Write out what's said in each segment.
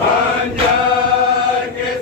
खंजर के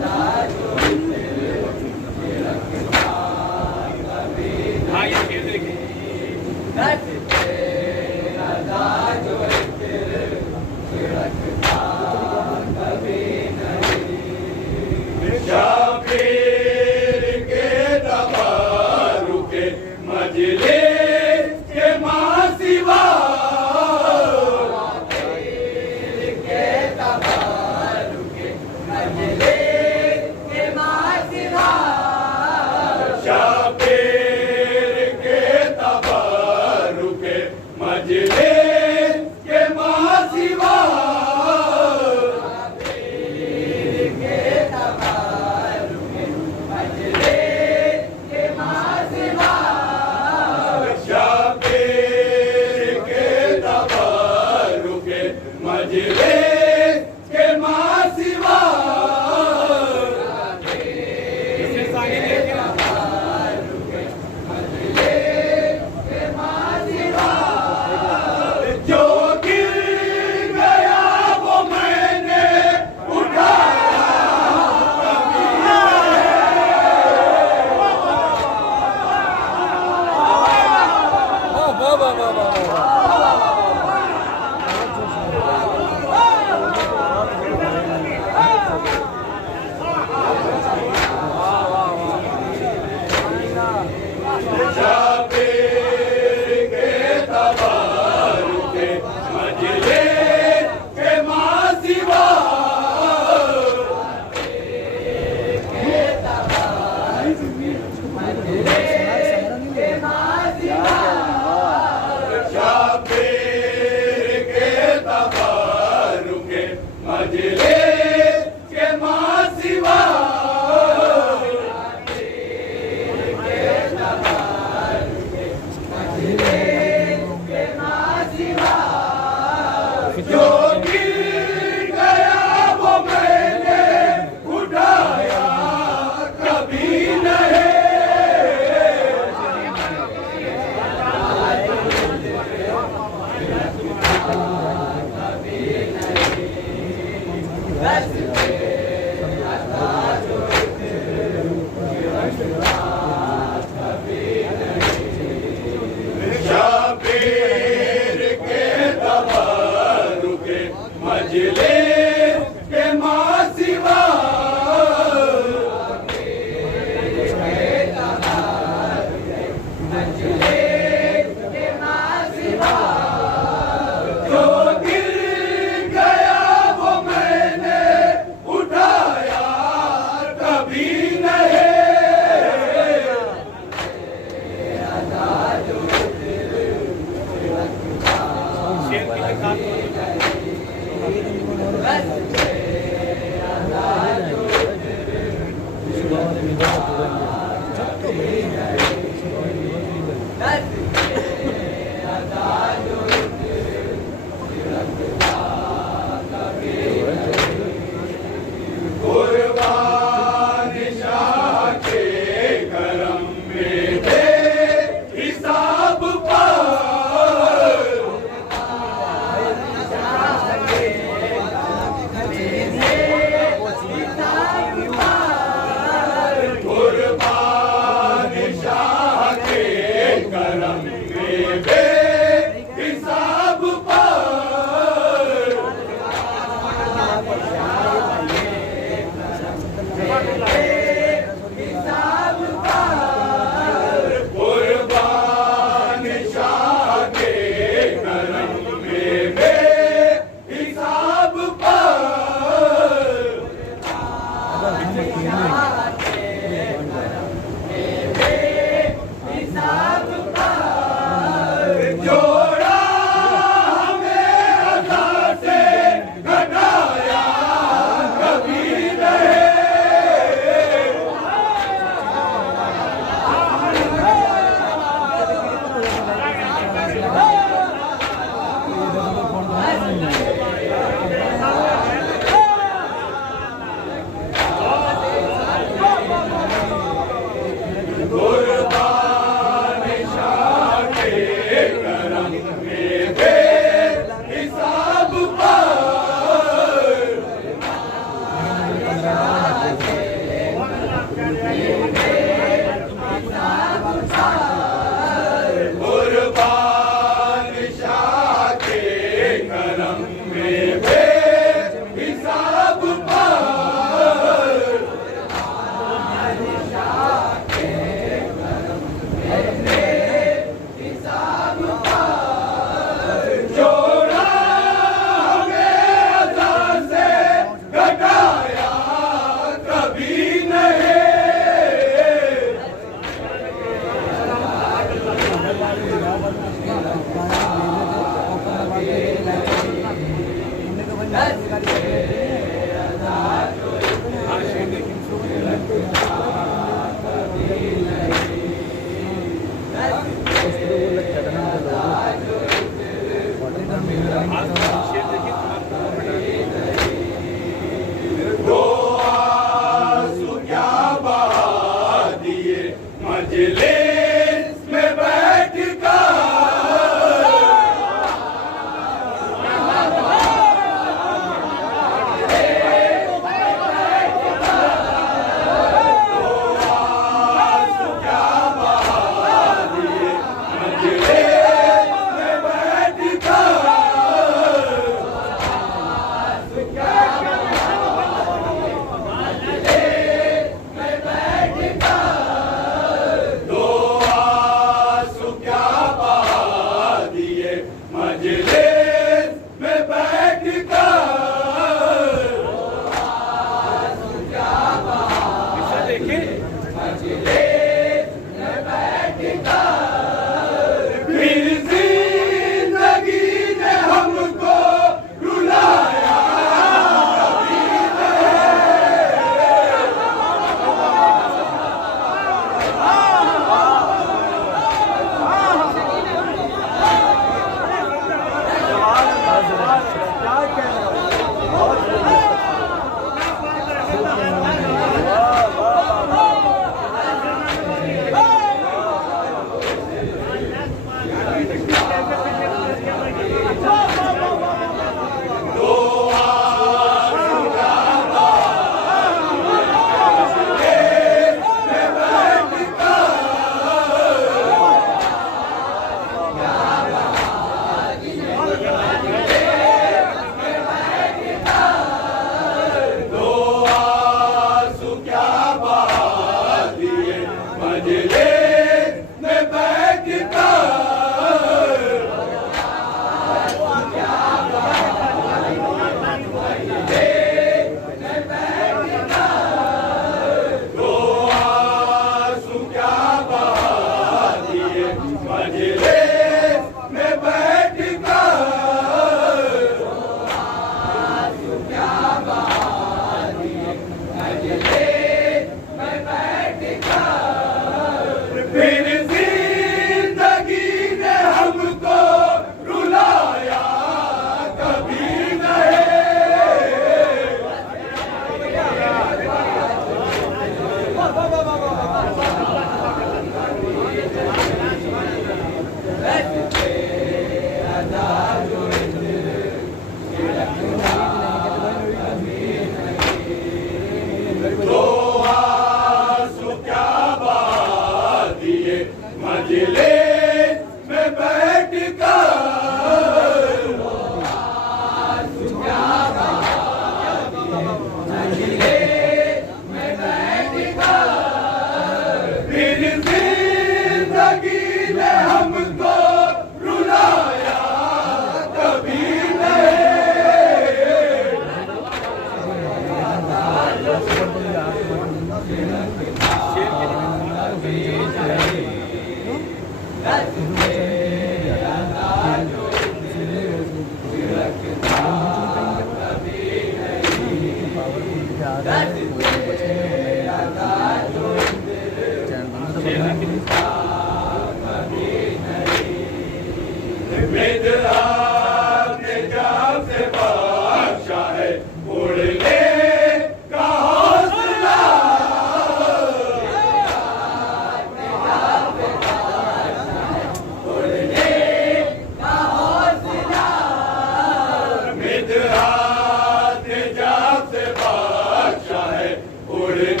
उड़ने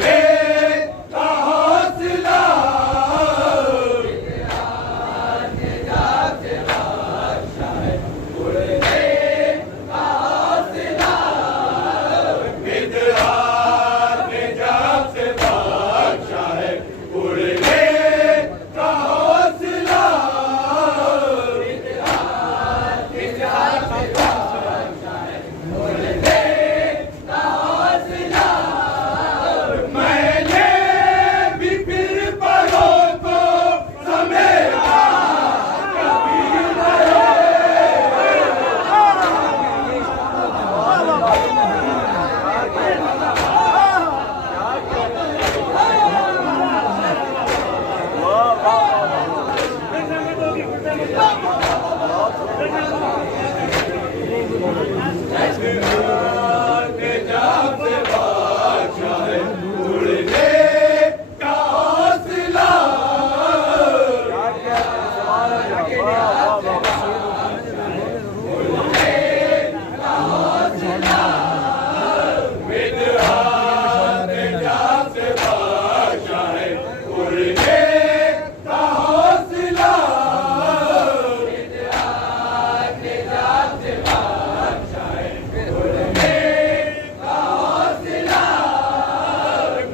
का उड़ने का हौसला निजात बादशाह उड़ने का हौसला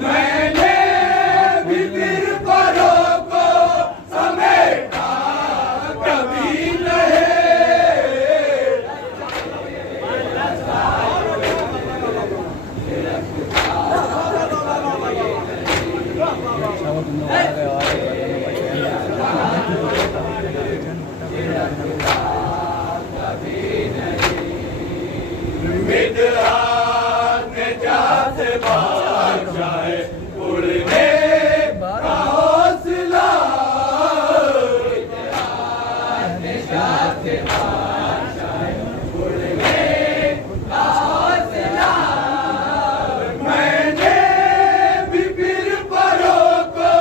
मैंने भी फिर परों को समेटा कभी नहीं मिदहात निजात बादशाह उड़ने का हौसला निजात बादशाह उड़ने का हौसला मैंने भी फिर परों को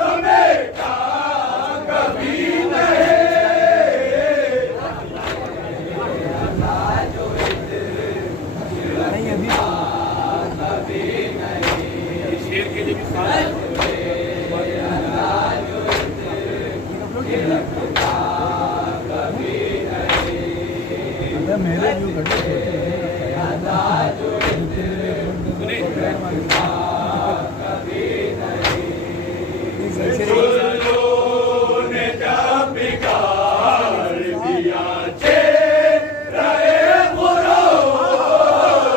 समेटा कभी नहीं शेर के लिए भी मेरे जो घटे ने जब बिगाड़ दिया चेहरे बुरो ने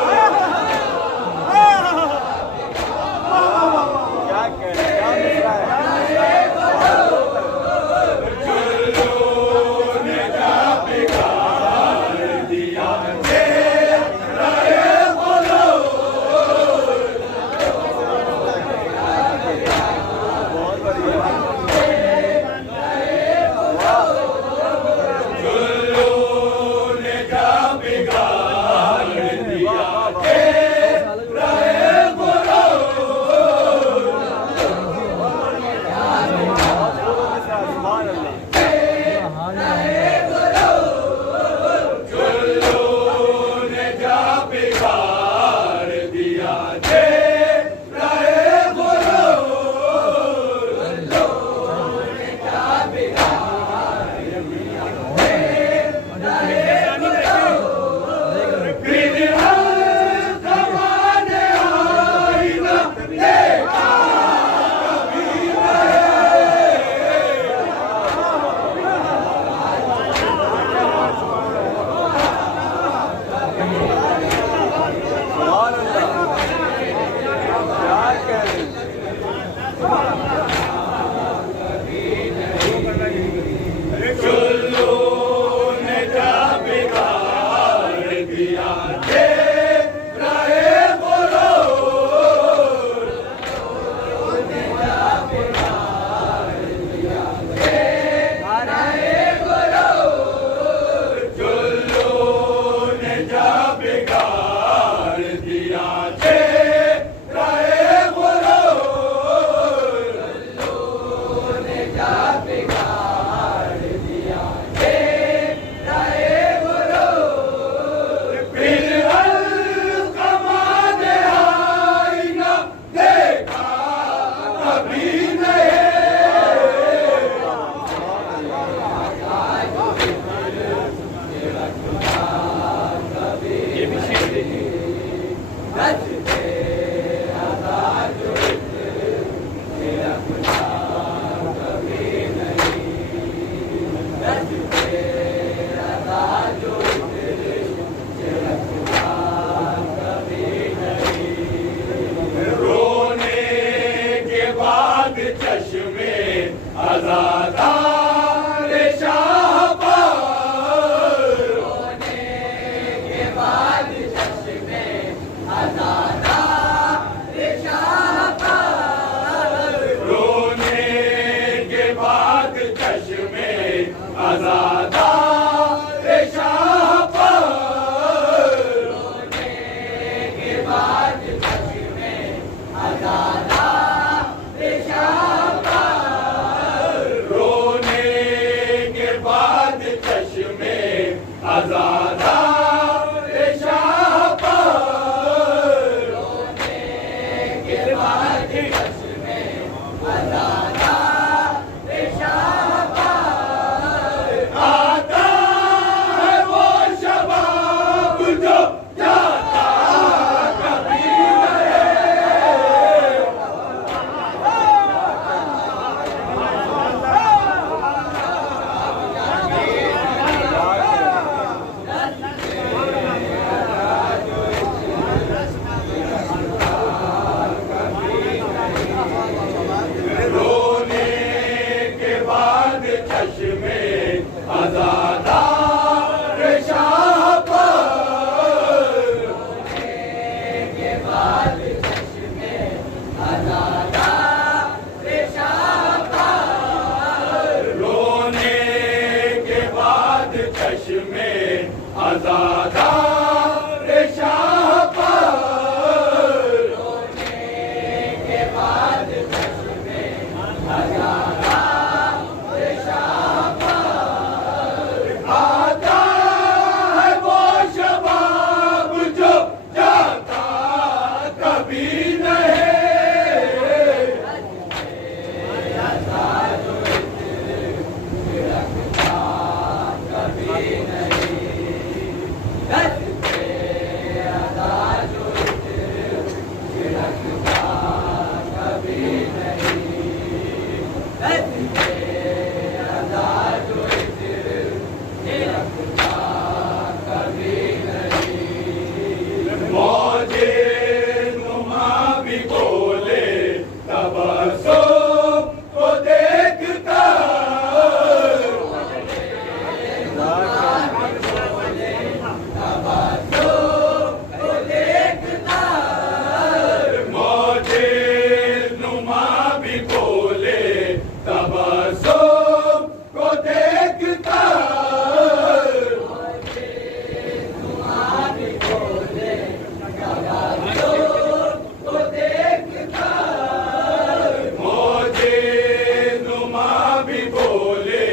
जब बिगाड़ दिया चेहरे बुरो ने जब बिगाड़ दिया चेहरे बुरो ने जब बिगाड़ दिया चेहरे बुरो फिर हम कमाने आई न देखा कभी चुल्लू ने जब बिगाड़ दिया चेहरे बुरो चुल्लू ने जब बिगाड़ दिया चेहरे बुरो फिर हम कमाने आई न देखा कभी नहीं ये भी शेर रोने के बाद चश्मे आज़ादार शाहबाज रोने के बाद चश्मे आज़ादार शाहबाज रोने के बाद चश्मे आज़ादार शाहबाज रोने के बाद चश्मे आज़ादार शाहबाज रोने के बाद चश्मे आज़ादार शाहबाज रोने के बाद चश्मे आज़ादार आता है वो शबाब जो जाता कभी नहीं। मौजे नुमा भी बोले तबस्सुम को देखता। मौजे नुमा भी बोले तबस्सुम को देखता। मौजे नुमा भी बोले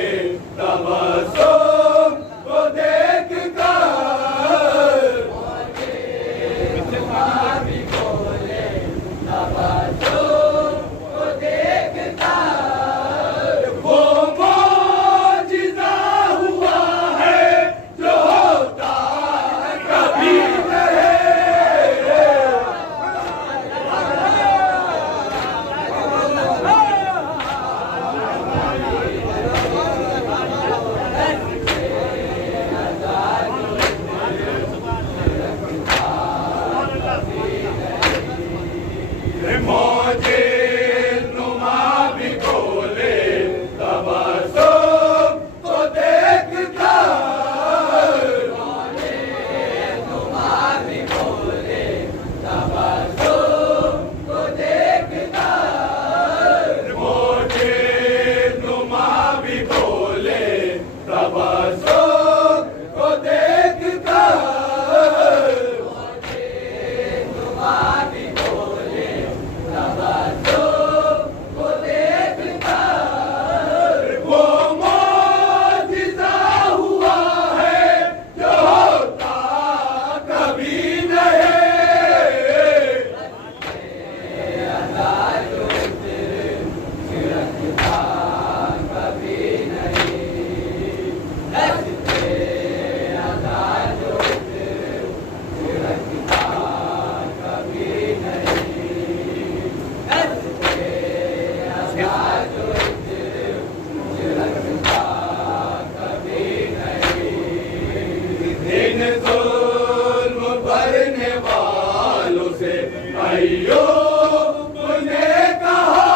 तबस्सुम को देखता। वो मौजिज़ा हुआ है जो होता कभी नहीं। मौजे नुमा भी बोले तबस्सुम को देखता। मौजे नुमा भी बोले तबस्सुम को देखता। वो मौजिज़ा हुआ है जो होता कभी नहीं। इन जुल्म भरने वालों से अय्यूब ने कहा।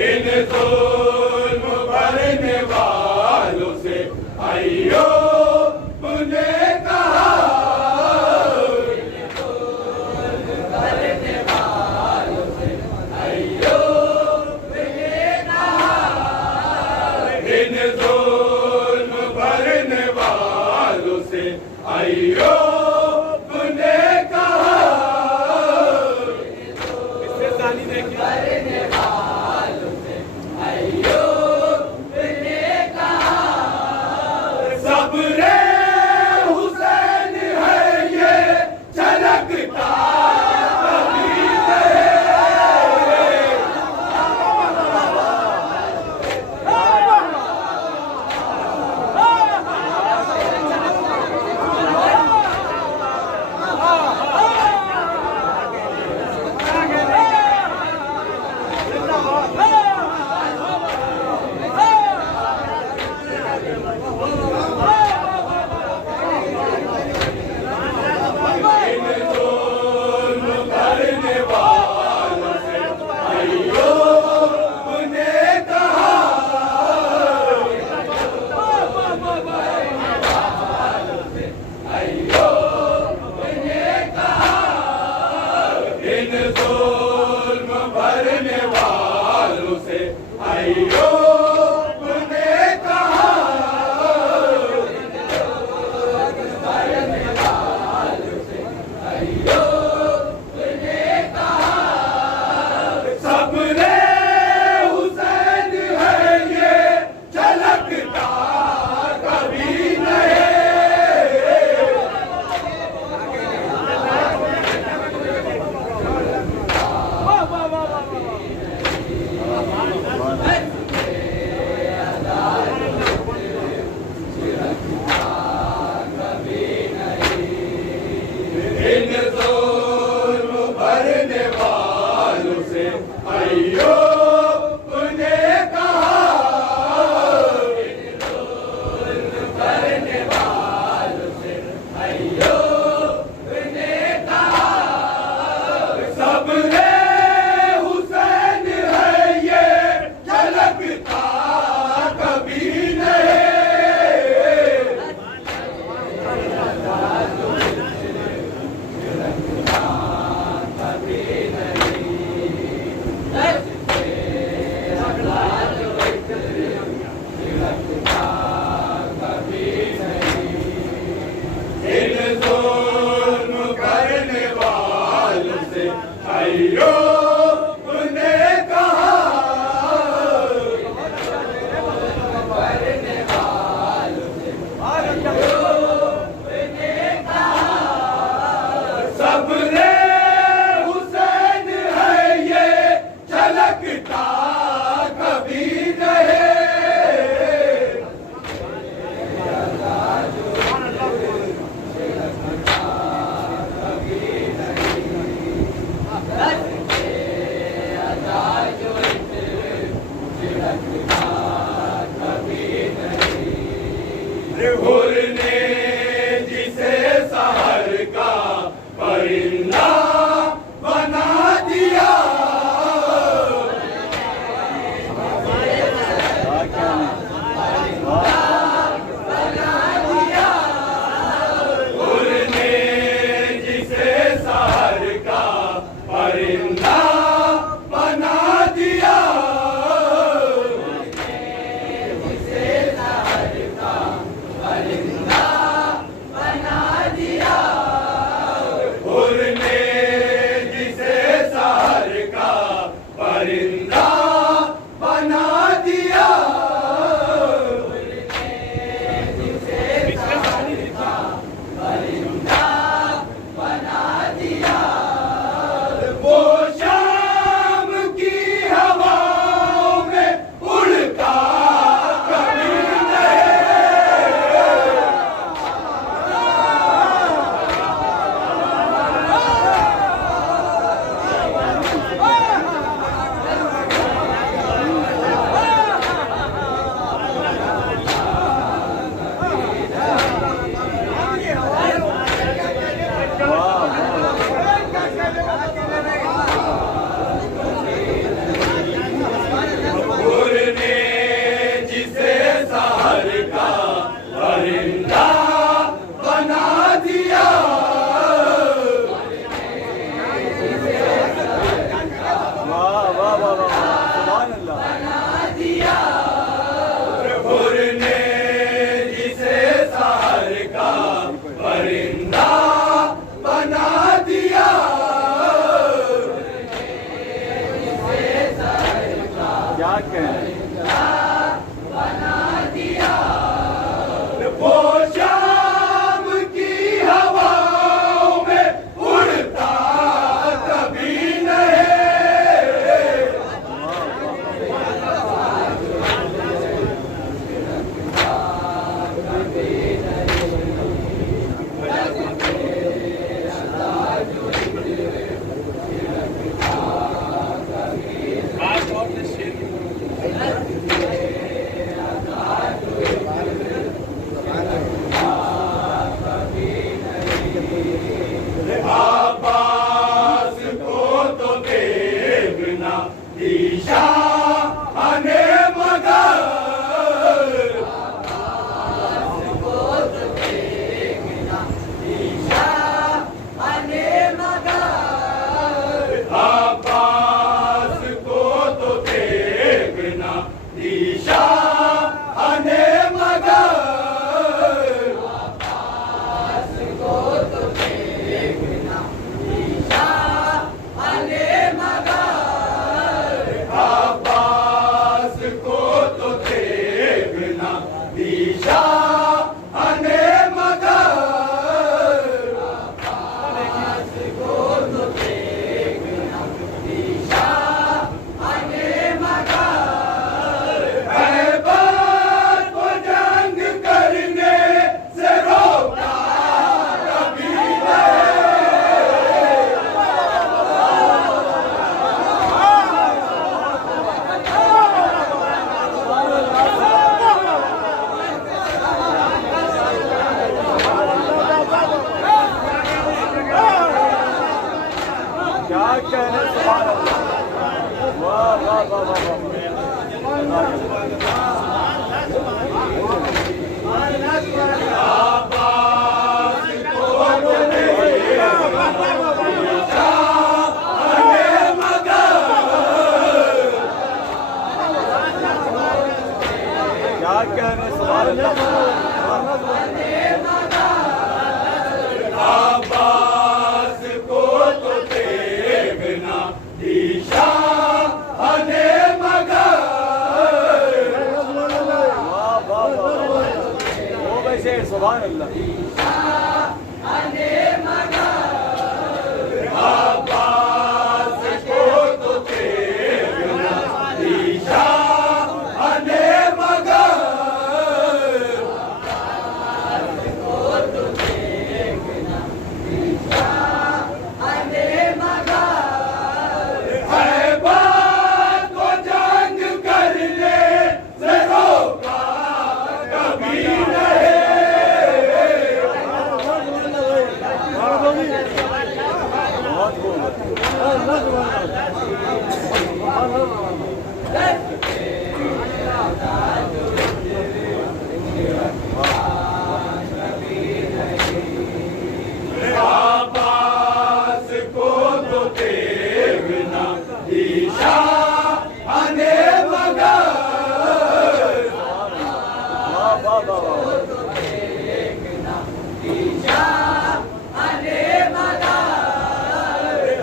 इन जुल्म भरने वालों से अय्यूब ने कहा। इन जुल्म भरने वालों से अय्यूब ने कहा। सब्रे हुसैन है ये झलकता कभी नहीं। भाइयों ने कहा सबरे हुसैन है ये झलकता कभी नहीं। हुर ने जिसे सहर का परिंदा बना दिया, हुर ने जिसे सहर का परिंदा बना दिया, हुर ने जिसे सहर का परिंदा बना दिया, वो शाम की हवाओं में उड़ता कभी नहीं। हुर ने जिसे सहर का परिंदा बना दिया, हुर ने जिसे सहर का परिंदा बना दिया, क्या कहें? वो शाम की हवाओं में उड़ता कभी नहीं। आबास को तो देखना ईशा अने मगर, आबास को तो देखना ईशा अने मगर, आबास को तो देखना ईशा अने मगर, ऐबार को जंग करने से रोका कभी क्या कहने? सुभान अल्लाह। वाह वाह वाह वाह आबास को तो देखना अने मगर, क्या कहने? सुभान अल्लाह। आबास को तो देखना सुभान अल्लाह। अब्बास को तो देखना ईशा अने मगर हैबर को जंग करने से रोका कभी नहीं। अब्बास को तो देखना ईशा अने मगर वाह वाह वाह वाह।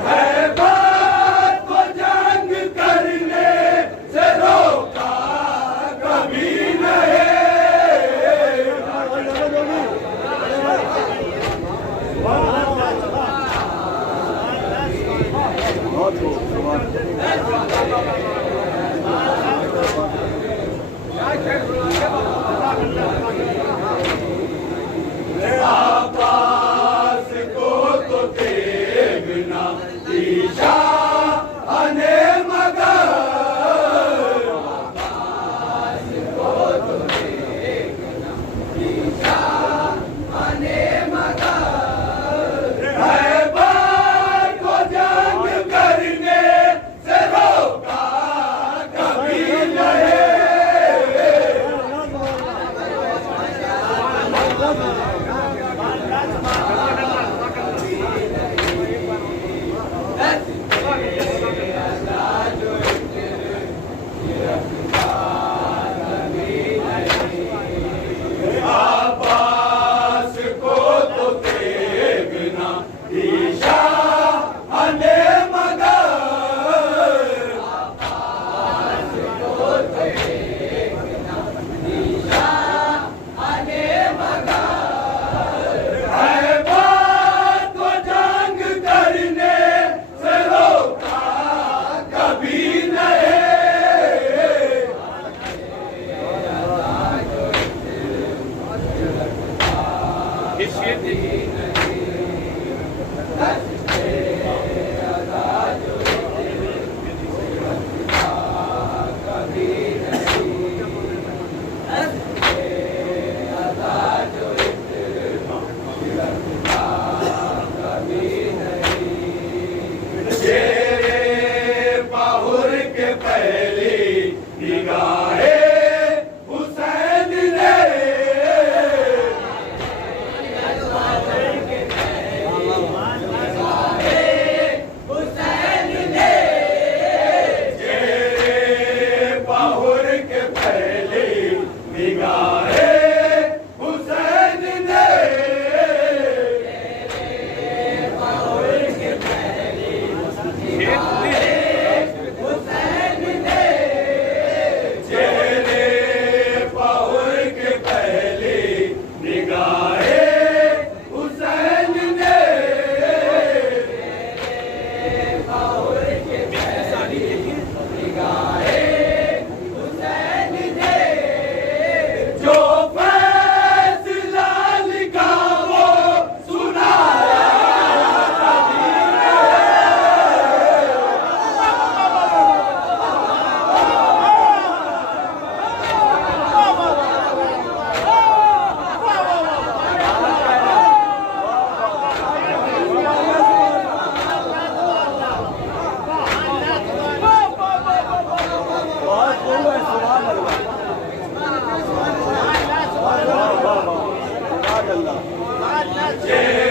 हैबर को जंग करने से रोका कभी नहीं। बहुत खूब, सुभान अब्बास को तो देखना ईशा अने मगर हैबर को जंग करने से रोका कभी नहीं। अब्बास को तो देखना ईशा अने मगर हैबर को जंग करने से रोका कभी नहीं। शेरे बाहुर के पहली निगाहें हुसैन ने शेरे बाहुर के पहली निगाहें हुसैन ने चेहरे बाहुर के पहली निगाहें हुसैन ने जो फैसला लिखा वो सुनाया कभी बहुत खूब है, सुभान अल्लाह। वाह वाह वाह, सुभान अल्लाह। नहीं।